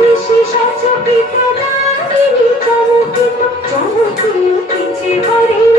বেশি সচকিত দামিনী চমকিত চমকিয়ে ঘরে।